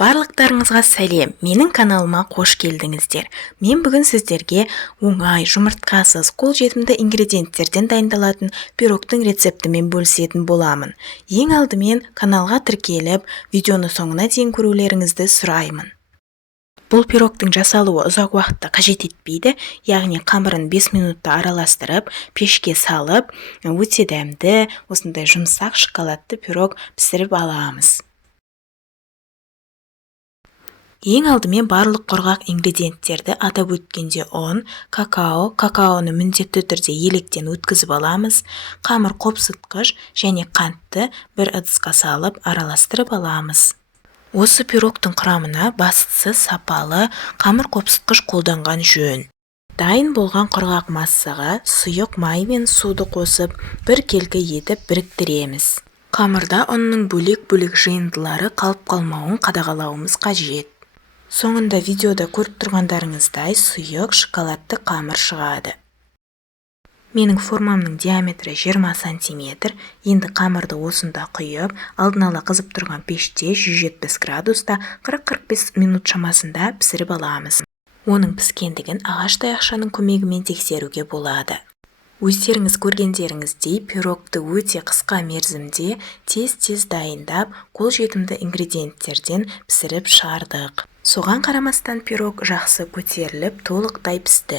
Барлықтарыңызға сәлем, менің каналыма қош келдіңіздер. Мен бүгін сіздерге оңай, жұмыртқасыз, қолжетімді ингредиенттерден дайындалатын пирогтың рецептімен бөлісетін боламын. Ең алдымен каналға тіркеліп, видеоны соңына дейін көрулеріңізді сұраймын. Бұл пирогтың жасалуы ұзақ уақытты қажет етпейді, яғни қамырын 5 минутта араластырып, пешке салып, өте дәмді, осындай жұмсақ шоколадты пирог пісіріп аламыз. Ең алдымен барлық құрғақ ингредиенттерді атап өткенде ұн, какаоны міндетті түрде електен өткізіп аламыз, қамыр қопсытқыш және қантты бір ыдысқа салып араластырып аламыз. Осы пирогтың құрамына бастысы сапалы қамыр қопсытқыш қолданған жөн. Дайын болған құрғақ массаға сұйық май мен суды қосып, бір келкі етіп біріктіреміз. Қамырда ұнның бөлек-бөлек жиындылары қалып қалмауын қадағалауымыз қажет. Соңында видеода көріп тұрғандарыңыздай сұйық шоколадты қамыр шығады. Менің формамның диаметрі 20 см. Енді қамырды осында құйып, алдын ала қызып тұрған пеште 170 градуста 40-45 минут шамасында пісіріп аламыз. Оның піскендігін ағаш таяқшаның көмегімен тексеруге болады. Өздеріңіз көргендеріңіздей пирогты өте қысқа мерзімде тез дайындап, қолжетімді ингредиенттерден пісіріп шығардық. Соған қарамастан пирог жақсы көтеріліп, толықтай пісті.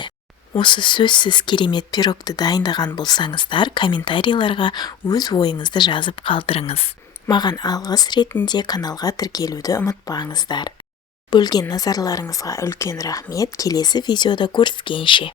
Осы сөзсіз керемет пирогты дайындаған болсаңыздар, комментарийларға өз ойыңызды жазып қалдырыңыз. Маған алғыс ретінде каналға тіркелуді ұмытпаңыздар. Бөлген назарларыңызға үлкен рахмет. Келесі видеода көріскенше.